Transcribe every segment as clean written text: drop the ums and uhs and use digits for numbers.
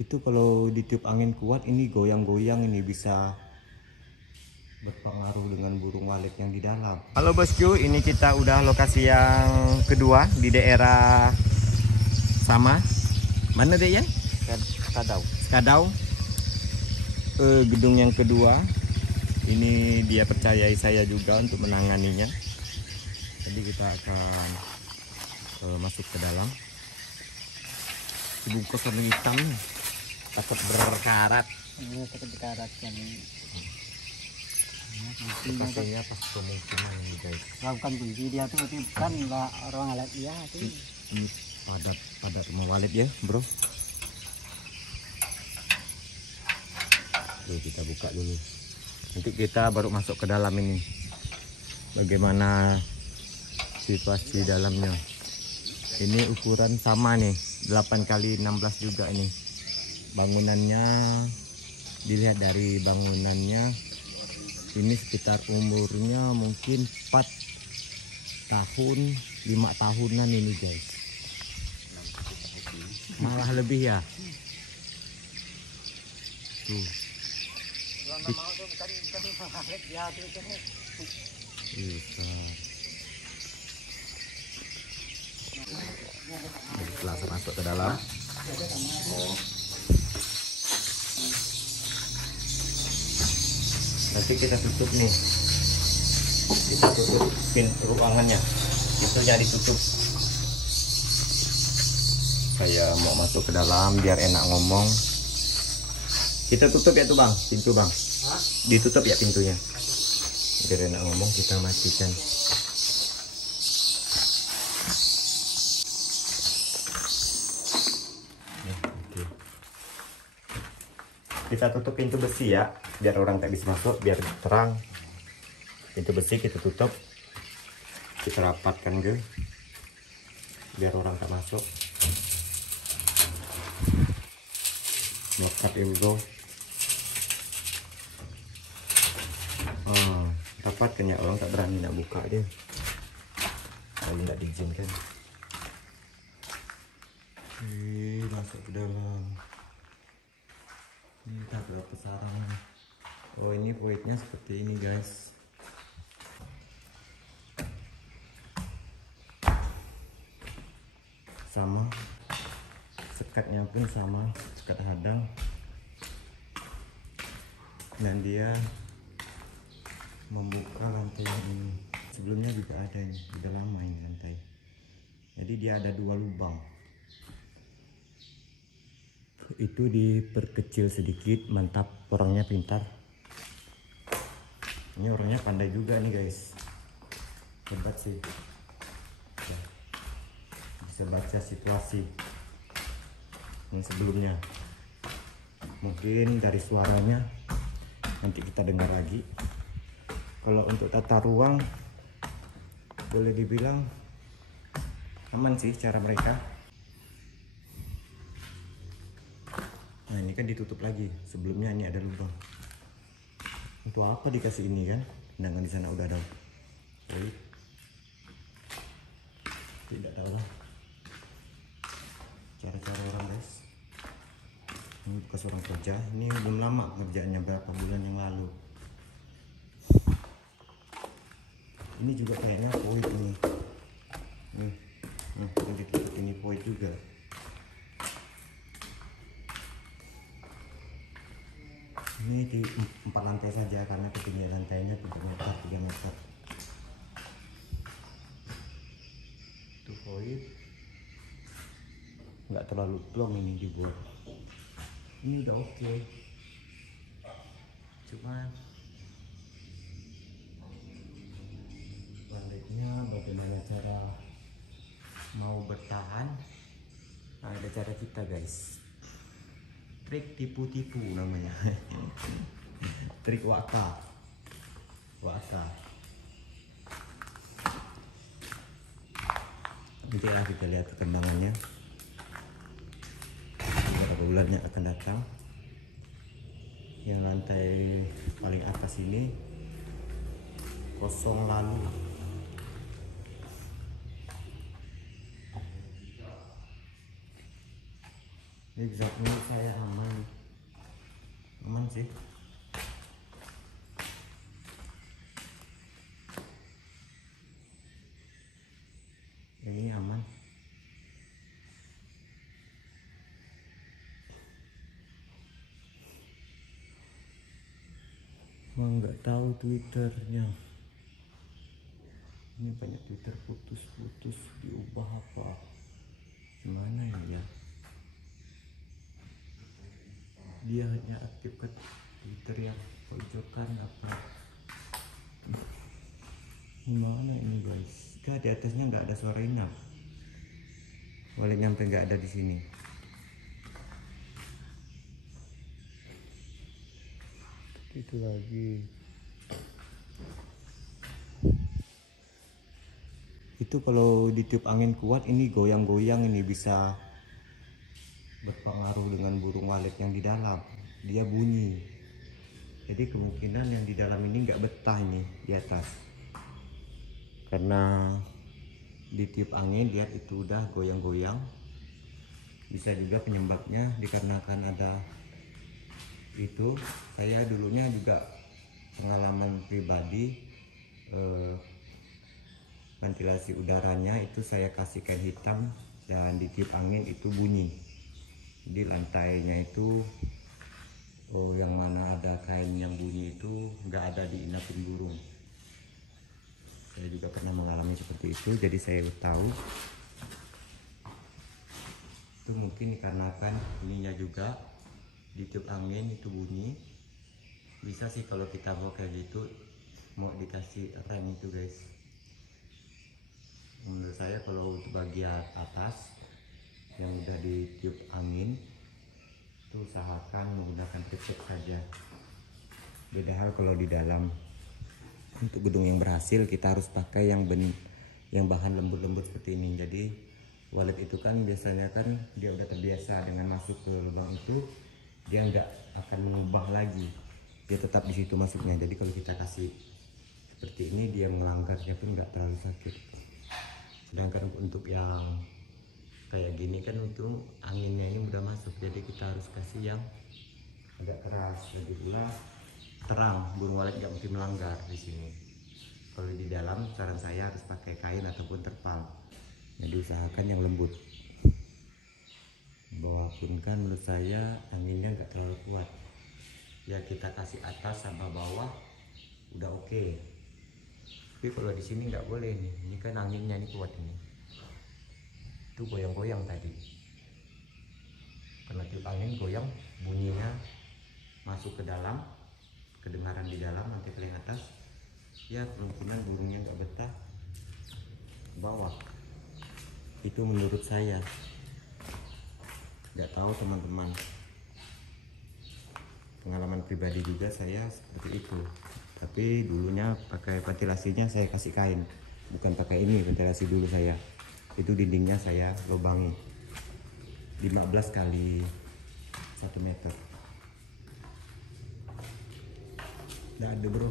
Itu kalau ditiup angin kuat ini goyang-goyang, ini bisa berpengaruh dengan burung walet yang di dalam. Halo bosku, ini kita udah lokasi yang kedua di daerah sama. Mana deh ya? Skadau. Skadau. Gedung yang kedua. Ini dia percayai saya juga untuk menanganinya. Jadi kita akan masuk ke dalam. Dibungkus warna hitam, takut berkarat. Ini takut berkarat kan. Lokasinya pas pemukiman ini guys. Lakukan kunci dia tuh kan nggak orang alat dia tuh. Ini padat rumah walet ya bro. Oke, kita buka dulu. Nanti kita baru masuk ke dalam ini. Bagaimana situasi dalamnya. Ini ukuran sama nih, 8 kali 16 juga ini. Bangunannya, dilihat dari bangunannya, ini sekitar umurnya mungkin 4 tahun, 5 tahunan ini guys. Malah lebih ya. Tuh. Langsung masuk ke dalam. Nanti kita tutup nih. Kita tutup pintu ruangannya. Itu jadi tutup. Saya mau masuk ke dalam biar enak ngomong. Kita tutup ya tuh bang, pintu bang. Ditutup ya pintunya. Biar enak ngomong, kita matikan. Kita tutup pintu besi ya, biar orang tak bisa masuk, biar terang. Pintu besi kita tutup, kita rapatkan ke, biar orang tak masuk. Melekat ya bro. Rapatkan ya, orang tak berani nak buka dia. Kalau tidak diizinkan. Masuk ke dalam. Ini tak berapa sarang. Oh ini voidnya seperti ini guys. Sama, sekatnya pun sama, sekat hadang. Dan dia membuka lantai ini. Sebelumnya juga ada ini, sudah lama ini lantai. Jadi dia ada 2 lubang. Itu diperkecil sedikit, mantap, orangnya pintar. Ini orangnya pandai juga nih guys, hebat sih, bisa baca situasi yang sebelumnya. Mungkin dari suaranya nanti kita dengar lagi. Kalau untuk tata ruang boleh dibilang aman sih cara mereka. Nah ini kan ditutup lagi, sebelumnya ini ada lubang. Untuk apa dikasih ini kan, sedangkan di sana udah ada. Jadi, tidak tahu lah cara-cara orang guys. Ini bekas orang kerja, ini belum lama kerjaannya, berapa bulan yang lalu. Ini juga kayaknya void ini. Yang ditutup ini void juga. Ini di 4 lantai saja karena ketinggian lantainya 3 meter. Itu void. Nggak terlalu plong ini dibuat. Ini udah oke. Cuma baliknya bagaimana cara mau bertahan. Nah, ada cara kita guys. Trik tipu-tipu namanya. Trik waka. Nantilah kita lihat perkembangannya. Beberapa bulannya akan datang. Yang lantai paling atas ini kosong lalu. Zigzag menurut saya aman. Aman sih. Ini aman. Mau nggak tahu Twitternya. Ini banyak Twitter putus-putus, diubah apa? Gimana ya? Dia hanya aktif ke Twitter yang pojokan apa? Gimana ini guys? Di atasnya nggak ada suara inap. Boleh nyampe nggak ada di sini. Itu lagi. Itu kalau ditiup angin kuat ini goyang-goyang, ini bisa berpengaruh dengan burung walet yang di dalam. Dia bunyi. Jadi kemungkinan yang di dalam ini nggak betah ini di atas. Karena ditiup angin, lihat itu udah goyang-goyang. Bisa juga penyebabnya dikarenakan ada itu. Saya dulunya juga pengalaman pribadi, ventilasi udaranya itu saya kasih kain hitam dan ditiup angin itu bunyi. Di lantainya itu yang mana ada kain yang bunyi itu nggak ada diinapin burung. Saya juga pernah mengalami seperti itu, jadi saya tahu itu mungkin dikarenakan ininya juga ditiup angin itu bunyi. Bisa sih kalau kita mau kayak gitu, mau dikasih rem itu guys. Menurut saya kalau untuk bagian atas yang udah ditiup angin itu usahakan menggunakan tripod saja. Beda hal kalau di dalam. Untuk gedung yang berhasil kita harus pakai yang bahan lembut-lembut seperti ini. Jadi walet itu kan biasanya kan dia udah terbiasa dengan masuk ke lubang itu, dia nggak akan mengubah lagi, dia tetap di situ masuknya. Jadi kalau kita kasih seperti ini, dia melanggarnya pun nggak terlalu sakit. Sedangkan untuk yang kayak gini kan untuk anginnya ini mudah masuk, jadi kita harus kasih yang agak keras. Jadi pula terang, burung walet nggak mungkin melanggar di sini. Kalau di dalam saran saya harus pakai kain ataupun terpal. Jadi usahakan yang lembut. Bawah pun kan menurut saya anginnya nggak terlalu kuat. Ya kita kasih atas sama bawah udah oke. Tapi kalau di sini nggak boleh nih. Ini kan anginnya ini kuat ini. Itu goyang-goyang tadi. Karena tiup angin goyang, bunyinya masuk ke dalam, kedengaran di dalam, nanti paling atas. Ya kemungkinan burungnya nggak betah bawah. Itu menurut saya. Nggak tahu teman-teman. Pengalaman pribadi juga saya seperti itu. Tapi dulunya pakai ventilasinya saya kasih kain, bukan pakai ini ventilasi dulu saya. Itu dindingnya saya lubangi 15 kali 1 meter. Nggak ada bro.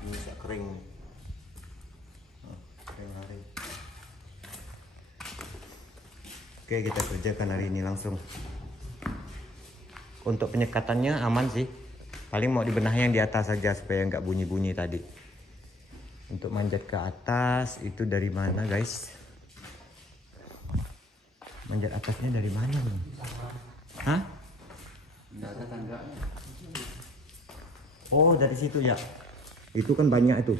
Ini bisa kering. Kering hari. Oke, kita kerjakan hari ini langsung. Untuk penyekatannya aman sih. Paling mau dibenahi yang di atas saja supaya nggak bunyi-bunyi tadi. Untuk manjat ke atas itu dari mana guys? Manjat atasnya dari mana nih? Hah? Ada tangganya. Oh dari situ ya. Itu kan banyak itu.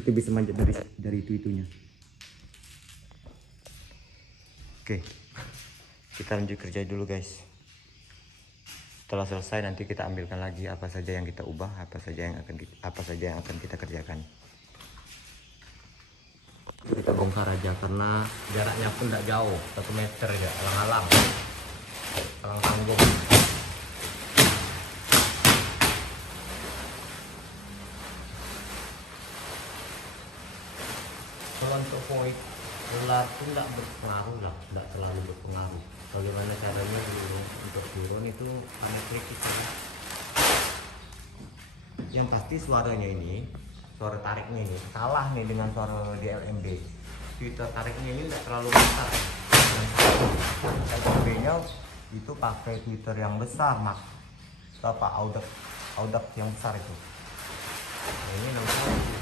Kita bisa manjat dari itunya. Oke. Kita lanjut kerja dulu guys. Setelah selesai nanti kita ambilkan lagi apa saja yang kita ubah, apa saja yang akan kita kerjakan. Kita bongkar aja karena jaraknya pun tidak jauh, 1 meter ya, alang-alang tanggung. Kalau untuk void ular itu tidak berpengaruh lah, tidak terlalu berpengaruh. Bagaimana caranya untuk drone itu sangat kritikal. Yang pasti suaranya ini, suara tariknya ini kalah nih dengan suara di LMB. Kita tariknya ini tidak terlalu besar. LMB-nya itu pakai Twitter yang besar, mak. Apa Audax yang besar itu. Nah, ini namanya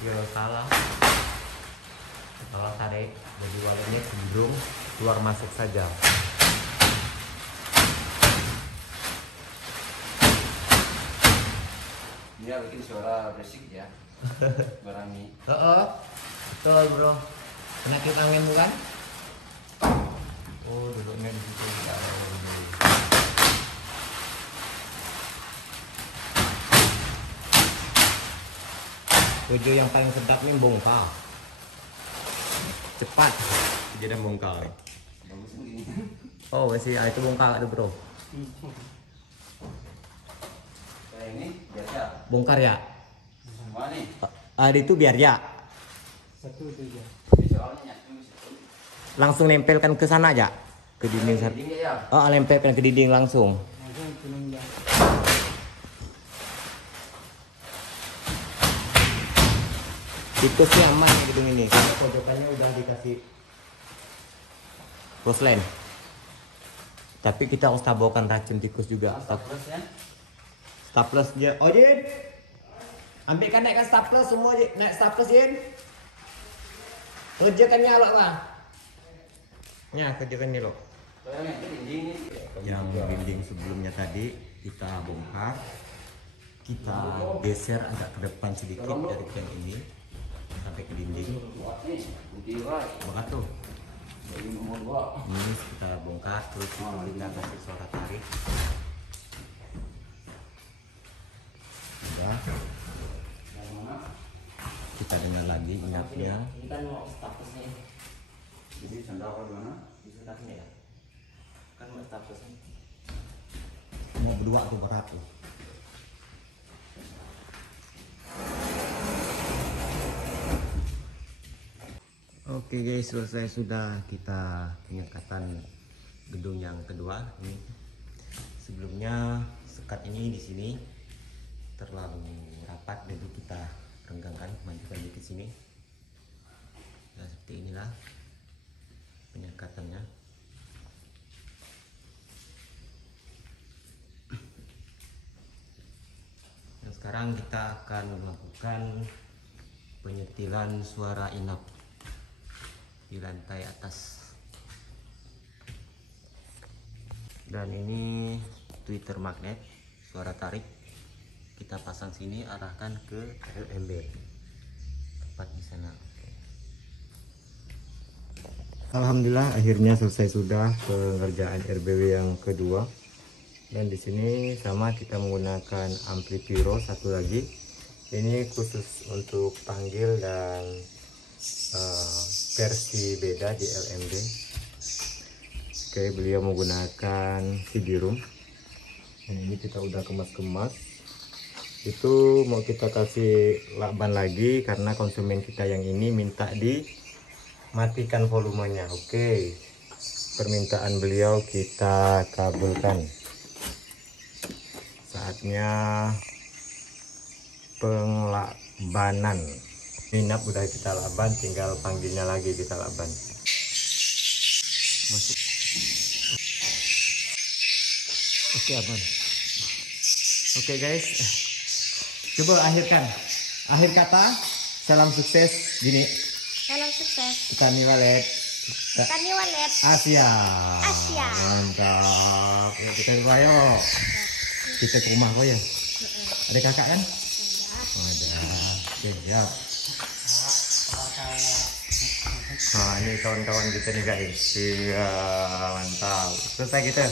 Yellow salah tarik, jadi warnanya cenderung keluar masuk saja. Dia bikin suara berisik ya. Barangi. Betul bro. Penyakit angin bukan? Oh, duduknya di situ tidak ada ini. Tujuh yang paling sedap nih bongkar. Cepat kejadian bongkar. Bagus begini. Oh, masih itu bongkar ada bro. Kayak ini biasa. Bongkar ya? Semua nih. Ada itu biar ya. Satu itu aja. Ini soalnya nyatu situ. Langsung nempelkan ke sana aja. Ke dinding sana. Dinding ya. Oh, nempelkan ke dinding langsung. Langsung turun ya. Tikusnya aman di gedung ini. Karena pojokannya udah dikasih porcelain. Tapi kita harus taburkan racun tikus juga. Terus ya. Staples dia. Oh, Jin. Ambilkan naikkan staples semua, Jin. Naik staples, Jin. Kerjakan nyala lah. Ya, kerjakan ini loh. Soalnya ini dinding ini. Yang dinding sebelumnya tadi kita bongkar. Kita geser agak ke depan sedikit dari yang ini sampai ke dinding. Nih, butirai. Bongkar tuh. Dari nomor 2. Ini kita bongkar terus kita kasih suara tarik. Udah. Kita dengar lagi inapnya. Ini kan mau stapusnya. Jadi sandal apa mana? Bisa kasih ya. Kan mau stapusnya. Mau berdua tuh berat tuh. Oke guys, selesai sudah kita penyekatan gedung yang kedua ini. Sebelumnya sekat ini di sini terlalu rapat, jadi kita renggangkan, majukan lagi ke sini. Nah, seperti inilah penyekatannya. Dan sekarang kita akan melakukan penyetilan suara inap di lantai atas. Dan ini tweeter magnet suara tarik, kita pasang sini, arahkan ke LMB tepat di sana. Alhamdulillah akhirnya selesai sudah pengerjaan RBW yang kedua. Dan di sini sama kita menggunakan amplifiro satu lagi. Ini khusus untuk panggil dan versi beda di LMB. Oke, beliau menggunakan CD room. Nah, ini kita udah kemas-kemas. Itu mau kita kasih lakban lagi karena konsumen kita yang ini minta dimatikan volumenya. Oke, permintaan beliau kita kabulkan. Saatnya penglakbanan. Minap udah kita lakban, tinggal panggilnya lagi kita lakban. Masuk. Oke, aman. Oke guys, coba akhirkan. Akhir kata, salam sukses gini. Salam sukses. Kami walet. Kami walet. Asia. Asia. Mantap. Ya, kita ke ayo. Kita ke rumah kau ya. Ada kakak kan? Oh, ada. Oke, siap. Nah, ini kawan-kawan kita nih guys. Iya, mantap. Selesai kita.